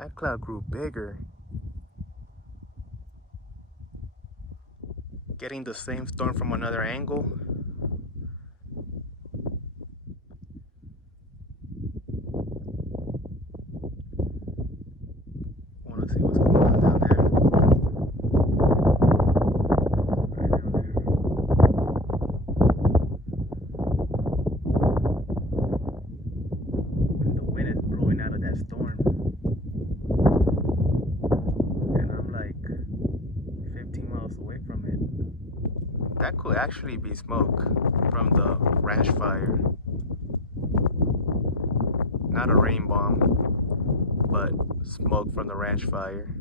That cloud grew bigger. Getting the same storm from another angle. Want to see what's going on down there. Right down there. And the wind is blowing out of that storm. And I'm like 15 miles away from it. That could actually be smoke from the ranch fire. Not a rain bomb, but smoke from the ranch fire.